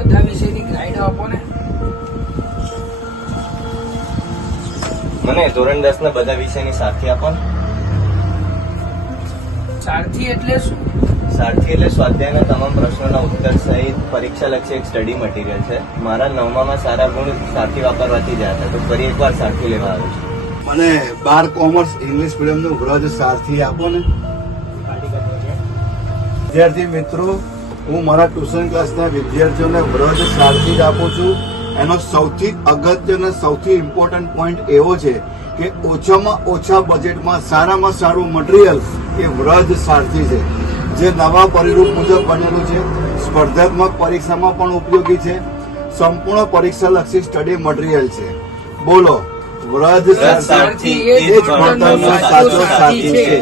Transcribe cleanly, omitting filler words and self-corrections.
બધા વિષયની ગાઈડ આપો ને. મને ધોરણ 10 ના બધા વિષયની સારથી આપો ને. સારથી એટલે શું? સારથી એટલે સ્વાધ્યાયના તમામ પ્રશ્નોના ઉત્તર સહિત પરીક્ષાલક્ષી એક સ્ટડી મટીરિયલ છે. મારા 9માં સારા ગુણ સારથી વાપરવાથી જ હતા, તો ફરી એકવાર સારથી લેવા આવ્યો છું. મને 12 કોમર્સ ઇંગ્લિશ મીડિયમનું વ્રજ સારથી આપો ને. વિદ્યાર્થી મિત્રો, હું મારા ટ્યુશન ક્લાસના વિદ્યાર્થીઓને વ્રજ સારથી જ આપું છું. એનો સૌથી અગત્યનો સૌથી ઇમ્પોર્ટન્ટ પોઈન્ટ એવો છે કે ઓછામાં ઓછા બજેટમાં સારામાં સારું મટીરિયલ એ વ્રજ સારથી છે, જે નવા પરિરૂપ મુજબ બનેલું છે. સ્પર્ધાત્મક પરીક્ષામાં પણ ઉપયોગી છે. સંપૂર્ણ પરીક્ષાલક્ષી સ્ટડી મટીરિયલ છે. બોલો, વ્રજ સારથી એ જ ભણતરનો સાચો સાથી છે.